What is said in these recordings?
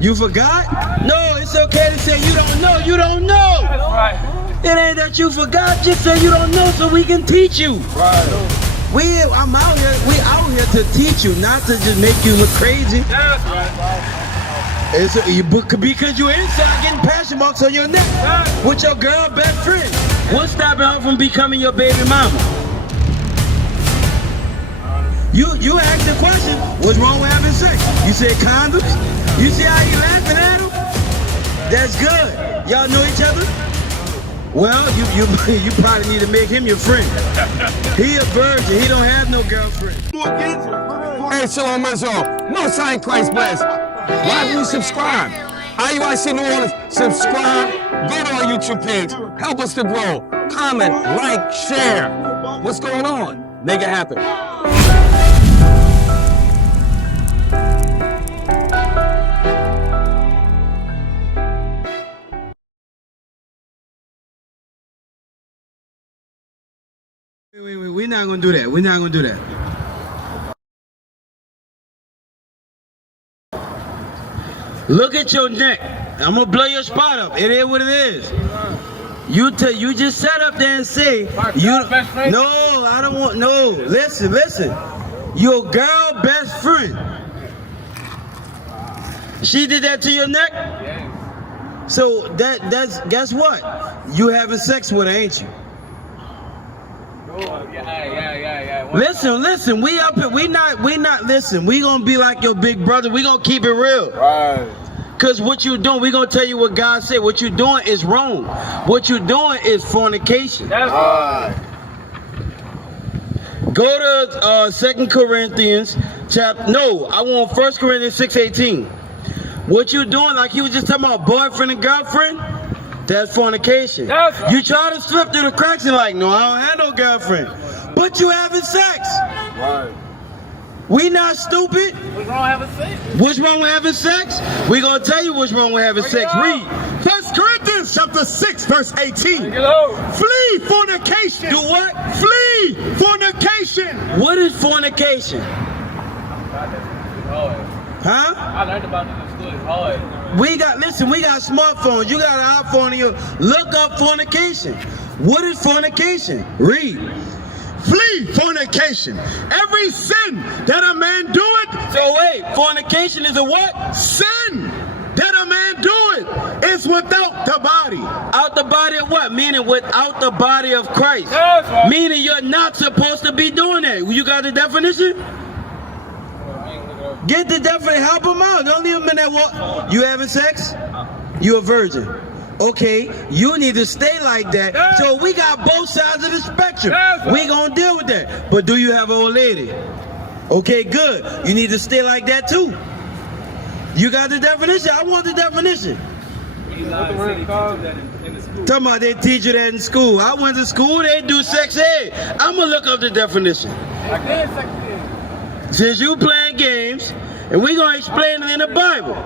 You forgot? No, it's okay to say you don't know. You don't know. That's right. It ain't that you forgot. Just say you don't know so we can teach you. Right. We out here to teach you, not to just make you look crazy. That's right. Because you're inside getting passion marks on your neck with your girl best friend. What's stopping her from becoming your baby mama? You asked the question, what's wrong with having sex? You said condoms? You see how you laughing at him? That's good. Y'all know each other? Well, you probably need to make him your friend. He a virgin. He don't have no girlfriend. Hey, Shalom Israel. No sign Christ bless. Like and subscribe. IUIC New Orleans, subscribe. Go to our YouTube page. Help us to grow. Comment, like, share. What's going on? Make it happen. Wait, we're not gonna do that. We're not gonna do that. Look at your neck. I'm gonna blow your spot up. It is what it is. You just sat up there and say no, I don't want no. Listen. Your girl best friend. She did that to your neck? So that's guess what? You having sex with her, ain't you? Yeah. Listen, we up here, we not listen, we gonna be like your big brother, we gonna keep it real. Right. Cause what you doing, we gonna tell you what God said. What you doing is wrong. What you doing is fornication. That's right. Go to 2 Corinthians I want 1 Corinthians 6:18. What you doing, like you was just talking about boyfriend and girlfriend? That's fornication. That's right. You try to slip through the cracks and like, no, I don't have no girlfriend. But you having sex. Right. We not stupid. What's wrong with having sex? What's wrong with having sex? We gonna tell you what's wrong with having sex. Read. 1 Corinthians chapter 6, verse 18. Hello. Flee fornication. Do what? Flee fornication. What is fornication? Huh? I learned about it in school. It's hard. We got smartphones. You got an iPhone in your, look up fornication. What is fornication? Read. Flee fornication. Every sin that a man doeth. So wait, fornication is a what? Sin that a man doeth is without the body. Out the body of what? Meaning without the body of Christ. That's right. Meaning you're not supposed to be doing that. You got the definition? Get the definition, help them out. Don't leave them in that walk. You having sex? You a virgin. Okay, you need to stay like that. So we got both sides of the spectrum. We gonna deal with that. But do you have an old lady? Okay, good. You need to stay like that too. You got the definition? I want the definition. Talking about they teach you that in school. I went to school, they do sex ed. I'm gonna look up the definition. Since you playing games, and we gonna explain it in the Bible.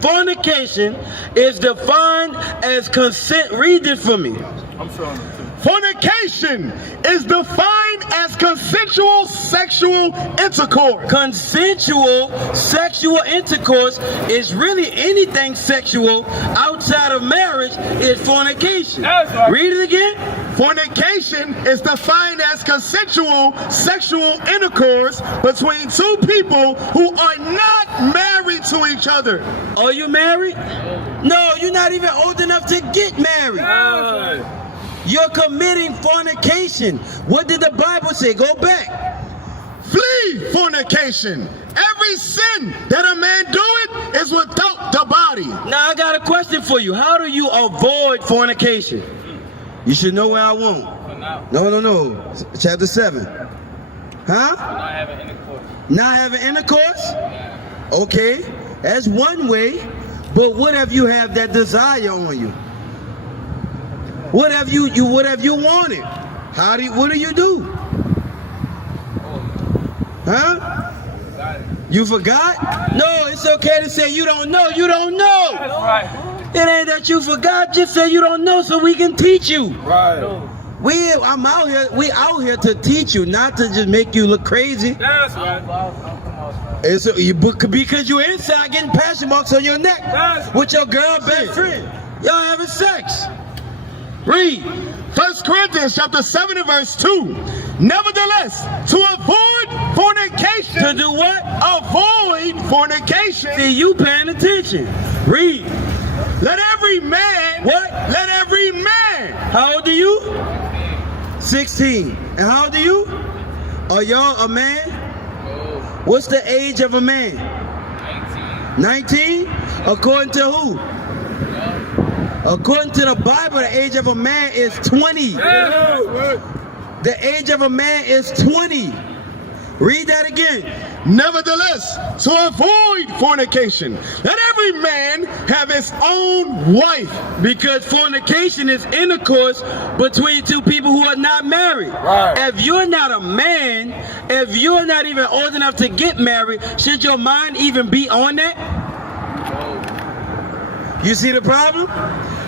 Fornication is defined as consent. Read this for me. I'm sorry. Fornication is defined as consensual sexual intercourse. Consensual sexual intercourse is really anything sexual outside of marriage is fornication. That's right. Read it again. Fornication is defined as consensual sexual intercourse between two people who are not married to each other. Are you married? No, you're not even old enough to get married. You're committing fornication. What did the Bible say? Go back. Flee fornication. Every sin that a man doeth is without the body. Now I got a question for you. How do you avoid fornication? You should know where I want. No. Chapter 7. Huh? Not having intercourse. Not having intercourse? Okay, that's one way. But what if you have that desire on you? What have you wanted? What do you do? Huh? You forgot? No, it's okay to say you don't know. You don't know. That's right. It ain't that you forgot. Just say you don't know so we can teach you. Right. We out here to teach you, not to just make you look crazy. That's right. Because you're inside getting passion marks on your neck with your girl best friend. Y'all having sex. Read 1 Corinthians chapter 7 and verse 2. Nevertheless, to avoid fornication. To do what? Avoid fornication. See, you paying attention. Read. Let every man. What? Let every man. How old are you? 16. And how old are you? Are y'all a man? What's the age of a man? 19. 19? According to who? According to the Bible, the age of a man is 20. The age of a man is 20. Read that again. Nevertheless, to avoid fornication, let every man have his own wife. Because fornication is intercourse between two people who are not married. Right. If you're not a man, if you're not even old enough to get married, should your mind even be on that? You see the problem?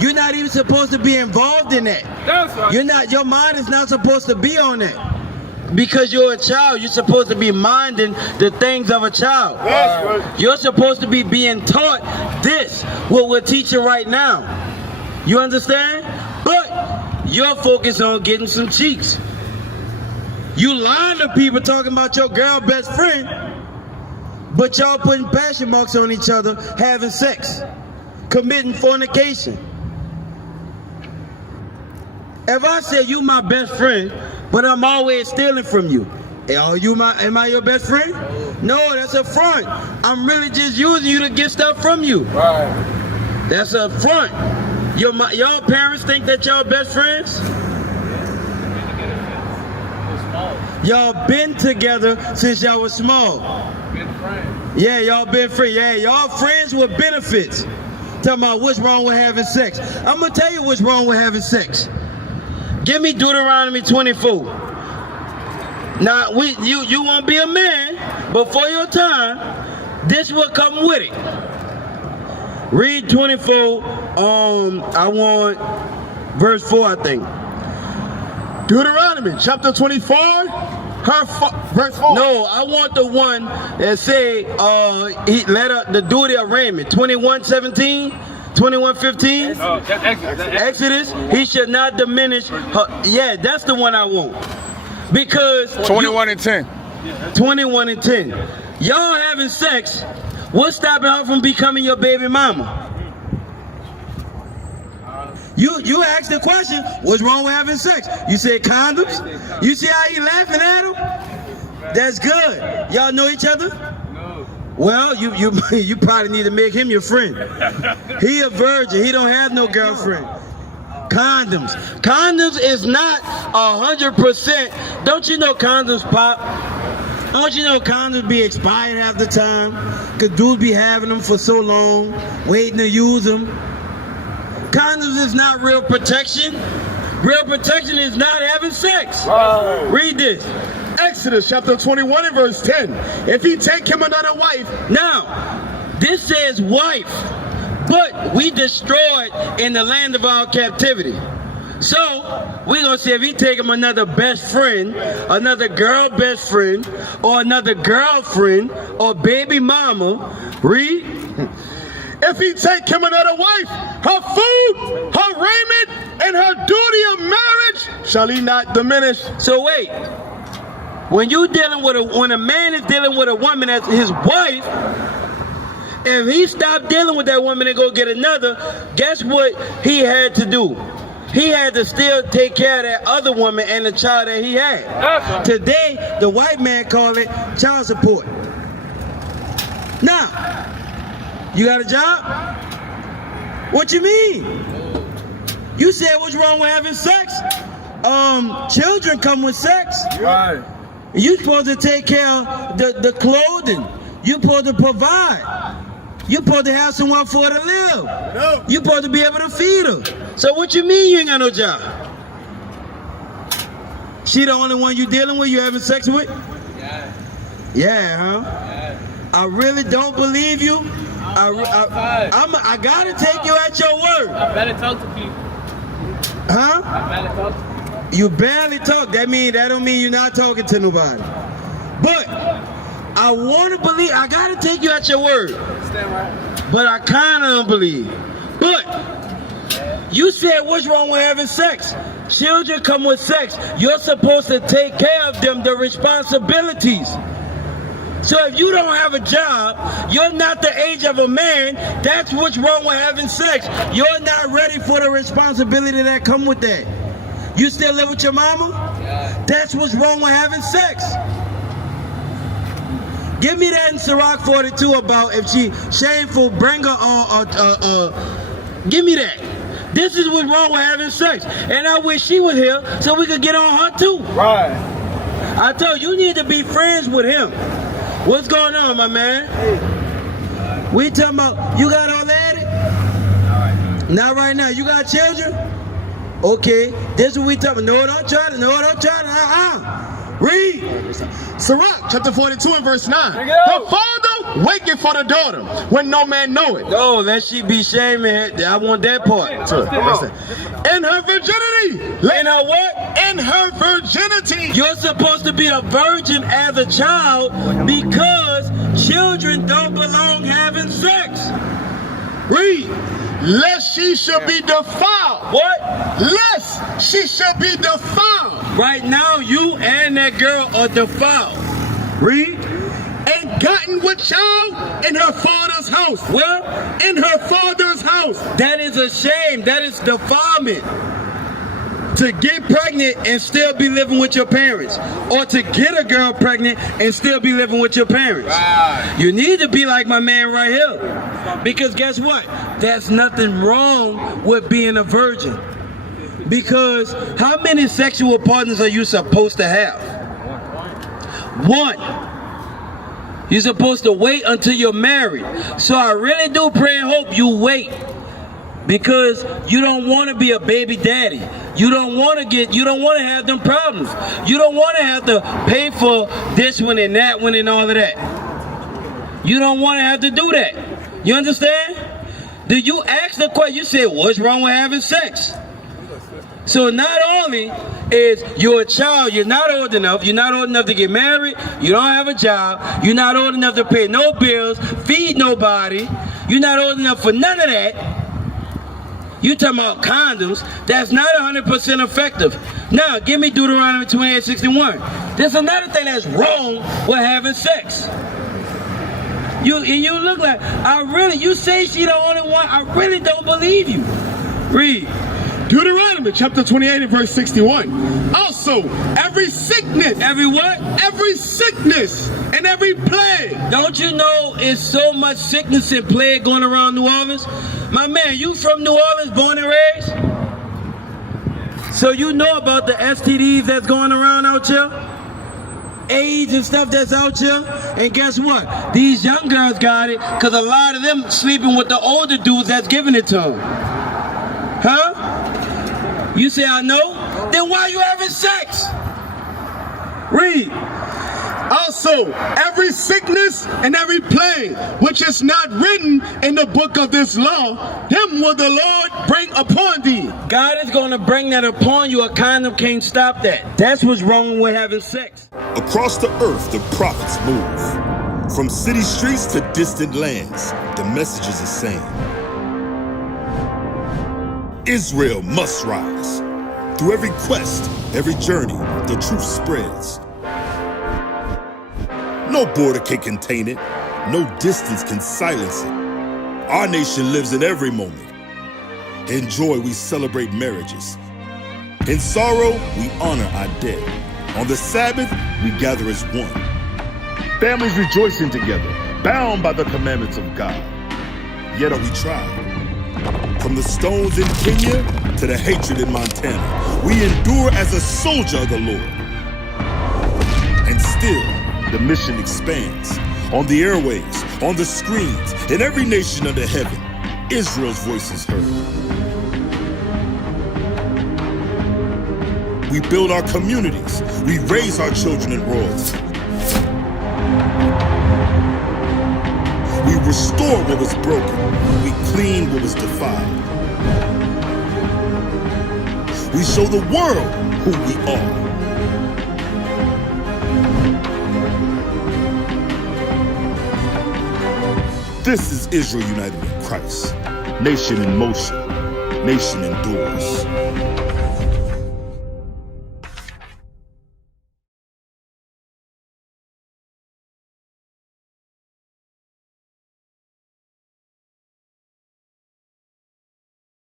You're not even supposed to be involved in that. That's right. You're not. Your mind is not supposed to be on that. Because you're a child, you're supposed to be minding the things of a child. That's right. You're supposed to be being taught this, what we're teaching right now. You understand? But you're focused on getting some cheeks. You lying to people talking about your girl best friend, but y'all putting passion marks on each other, having sex, committing fornication. If I say you my best friend, but I'm always stealing from you, am I your best friend? No, that's a front. I'm really just using you to get stuff from you. Right. That's a front. Y'all parents think that y'all best friends? Y'all been together since y'all was small. Been friends. Yeah, y'all been friends. Yeah, y'all friends with benefits. Talking about what's wrong with having sex. I'm gonna tell you what's wrong with having sex. Give me Deuteronomy 24. Now, you won't be a man before your time. This will come with it. Read 24. I want verse 4, I think. Deuteronomy chapter 24, verse 4. No, I want the one that say the duty of raiment. 21:17. 21:15. Exodus. He should not diminish her. Yeah, that's the one I want. Because 21:10. 21:10. Y'all having sex. What's stopping her from becoming your baby mama? You asked the question, what's wrong with having sex? You said condoms? You see how you laughing at him? That's good. Y'all know each other? Well, you probably need to make him your friend. He a virgin. He don't have no girlfriend. Condoms. Condoms is not 100%. Don't you know condoms pop? Don't you know condoms be expired half the time? Because dudes be having them for so long, waiting to use them. Condoms is not real protection. Real protection is not having sex. Read this. Exodus chapter 21 and verse 10. If he take him another wife. Now, this says wife, but we destroyed in the land of our captivity. So, we're going to say if he take him another best friend, another girl best friend, or another girlfriend, or baby mama, read. If he take him another wife, her food, her raiment, and her duty of marriage, shall he not diminish? So wait. When when a man is dealing with a woman as his wife, if he stopped dealing with that woman and go get another, guess what he had to do? He had to still take care of that other woman and the child that he had. Today, the white man call it child support. Now, you got a job? What you mean? You said what's wrong with having sex? Children come with sex. Right. You supposed to take care of the clothing. You supposed to provide. You supposed to have someone for her to live. No. You supposed to be able to feed her. So what you mean you ain't got no job? She the only one you dealing with, you having sex with? Yeah. Yeah, huh? Yeah. I really don't believe you. I gotta take you at your word. I better talk to people. Huh? I better talk to people. You barely talk. That don't mean you're not talking to nobody. But I I want to believe. I got to take you at your word. But I kind of don't believe. But you said, what's wrong with having sex? Children come with sex. You're supposed to take care of them, the responsibilities. So if you don't have a job, you're not the age of a man, that's what's wrong with having sex. You're not ready for the responsibility that come with that. You still live with your mama? That's what's wrong with having sex. Give me that in Sirach 42 about if she shameful, bring her give me that. This is what's wrong with having sex. And I wish she was here so we could get on her too. Right. I told you, you need to be friends with him. What's going on, my man? We talking about, you got all that? Not right now. You got children? Okay, this is what we talking about. No, don't try to. No, don't try to. Read. Sirach chapter 42 and verse 9. The father waketh for the daughter when no man know it. No, let she be shaming her. I want that part. In her virginity. In her what? In her virginity. You're supposed to be a virgin as a child because children don't belong having sex. Read. Lest she should be defiled. What? Lest she should be defiled. Right now, you and that girl are defiled. Read. And gotten with child in her father's house. Well, in her father's house. That is a shame. That is defilement. To get pregnant and still be living with your parents. Or to get a girl pregnant and still be living with your parents. Right. You need to be like my man right here. Because guess what? There's nothing wrong with being a virgin. Because how many sexual partners are you supposed to have? One. You're supposed to wait until you're married. So I really do pray and hope you wait. Because you don't want to be a baby daddy. You don't want to have them problems. You don't want to have to pay for this one and that one and all of that. You don't want to have to do that. You understand? Do you ask the question? You say, what's wrong with having sex? So not only is you're a child, you're not old enough to get married, you don't have a job, you're not old enough to pay no bills, feed nobody, you're not old enough for none of that. You talking about condoms, that's not 100% effective. Now, give me Deuteronomy 28:61. There's another thing that's wrong with having sex. You look like, you say she the only one, I really don't believe you. Read. Deuteronomy chapter 28 and verse 61. Also, every sickness. Every what? Every sickness and every plague. Don't you know it's so much sickness and plague going around New Orleans? My man, you from New Orleans, born and raised? So you know about the STDs that's going around out here? AIDS and stuff that's out here? And guess what? These young girls got it because a lot of them sleeping with the older dudes that's giving it to them. Huh? You say, I know? Then why are you having sex? Read. Also, every sickness and every plague, which is not written in the book of this law, him will the Lord bring upon thee. God is going to bring that upon you. A condom can't stop that. That's what's wrong with having sex. Across the earth, the prophets move. From city streets to distant lands, the message is the same. Israel must rise. Through every quest, every journey, the truth spreads. No border can contain it. No distance can silence it. Our nation lives in every moment. In joy, we celebrate marriages. In sorrow, we honor our dead. On the Sabbath, we gather as one. Families rejoicing together, bound by the commandments of God. Yet are we tried. From the stones in Kenya to the hatred in Montana, we endure as a soldier of the Lord. And still, the mission expands. On the airwaves, on the screens, in every nation under heaven, Israel's voice is heard. We build our communities. We raise our children in royalty. We restore what was broken. We clean what was defiled. We show the world who we are. This is Israel united in Christ. Nation in motion. Nation endures.